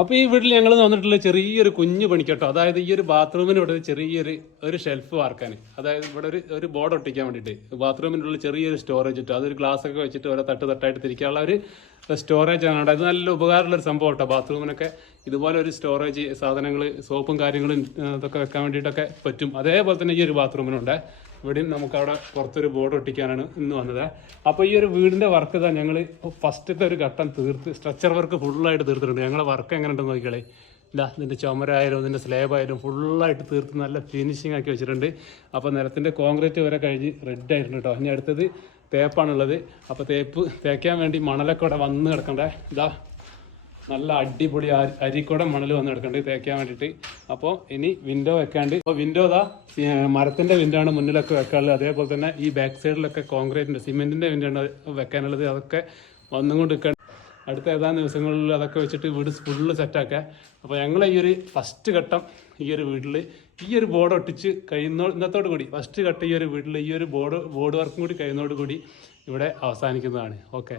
അപ്പോൾ ഈ വീട്ടിൽ ഞങ്ങൾ വന്നിട്ടുള്ള ചെറിയൊരു കുഞ്ഞു പണിക്കട്ടോ. അതായത് ഈ ഒരു ബാത്റൂമിന് ഇവിടെ ചെറിയൊരു ഷെൽഫ് വാർക്കാൻ, അതായത് ഇവിടെ ഒരു ബോർഡ് ഒട്ടിക്കാൻ വേണ്ടിയിട്ട് ബാത്റൂമിൻ്റെ ഉള്ളിൽ ചെറിയൊരു സ്റ്റോറേജ് ഇട്ടു. അതൊരു ഗ്ലാസ് ഒക്കെ വെച്ചിട്ട് ഓരോ തട്ടായിട്ട് തിരിക്കാനുള്ള ഒരു സ്റ്റോറേജ് ആണ്. അത് നല്ല ഉപകാരമുള്ള ഒരു സംഭവം കേട്ടോ. ബാത്റൂമിനൊക്കെ ഇതുപോലെ ഒരു സ്റ്റോറേജ് സാധനങ്ങൾ, സോപ്പും കാര്യങ്ങളും ഇതൊക്കെ വെക്കാൻ വേണ്ടിയിട്ടൊക്കെ പറ്റും. അതേപോലെ തന്നെ ഈ ഒരു ബാത്റൂമിനുണ്ട്. ഇവിടെയും നമുക്കവിടെ പുറത്തൊരു ബോർഡ് ഒട്ടിക്കാനാണ് ഇന്ന് വന്നത്. അപ്പോൾ ഈ ഒരു വീടിൻ്റെ വർക്ക് ഇതാ ഞങ്ങൾ ഫസ്റ്റത്തെ ഒരു ഘട്ടം തീർത്ത്, സ്ട്രക്ചർ വർക്ക് ഫുള്ളായിട്ട് തീർത്തിട്ടുണ്ട്. ഞങ്ങളെ വർക്ക് എങ്ങനെ ഉണ്ടെന്ന് നോക്കിക്കളേ. ഇല്ല, ഇതിൻ്റെ ചുമരായാലും ഇതിൻ്റെ സ്ലാബായാലും ഫുള്ളായിട്ട് തീർത്ത് നല്ല ഫിനിഷിംഗ് ആക്കി വെച്ചിട്ടുണ്ട്. അപ്പോൾ നിലത്തിൻ്റെ കോൺക്രീറ്റ് വരെ കഴിഞ്ഞ് റെഡ് ആയിട്ടുണ്ട് കേട്ടോ. ഇനി അടുത്തത് തേപ്പാണുള്ളത്. അപ്പോൾ തേക്കാൻ വേണ്ടി മണലൊക്കെ ഇവിടെ വന്ന് കിടക്കണ്ടേ. ഇതാ നല്ല അടിപൊളി അരിക്കൂടെ മണൽ വന്ന് കിടക്കണ്ട് തേക്കാൻ വേണ്ടിയിട്ട്. അപ്പോൾ ഇനി വിൻഡോ വെക്കാണ്ട്, അപ്പോൾ വിൻഡോ ഇതാ മരത്തിൻ്റെ വിൻഡോ ആണ് മുന്നിലൊക്കെ വെക്കാനുള്ളത്. അതേപോലെ തന്നെ ഈ ബാക്ക് സൈഡിലൊക്കെ കോൺക്രീറ്റിൻ്റെ സിമെൻറ്റിൻ്റെ വിൻഡോ ആണ് വെക്കാനുള്ളത്. അതൊക്കെ വന്നുകൊണ്ട് നിൽക്കാൻ അടുത്ത ഏതാനും ദിവസങ്ങളിൽ അതൊക്കെ വെച്ചിട്ട് വീട് ഫുള്ള് സെറ്റാക്കുക. അപ്പോൾ ഞങ്ങൾ ഈ ഒരു ഫസ്റ്റ് ഘട്ടം ഈ ഒരു വീട്ടിൽ ഈ ഒരു ബോർഡ് ഒട്ടിച്ച് ഇന്നത്തോടു കൂടി ഫസ്റ്റ് ഘട്ടം ഈ ഒരു വീട്ടിൽ ഈ ഒരു ബോർഡ് വർക്കും കൂടി കഴിയുന്നതോടുകൂടി ഇവിടെ അവസാനിക്കുന്നതാണ്. ഓക്കെ.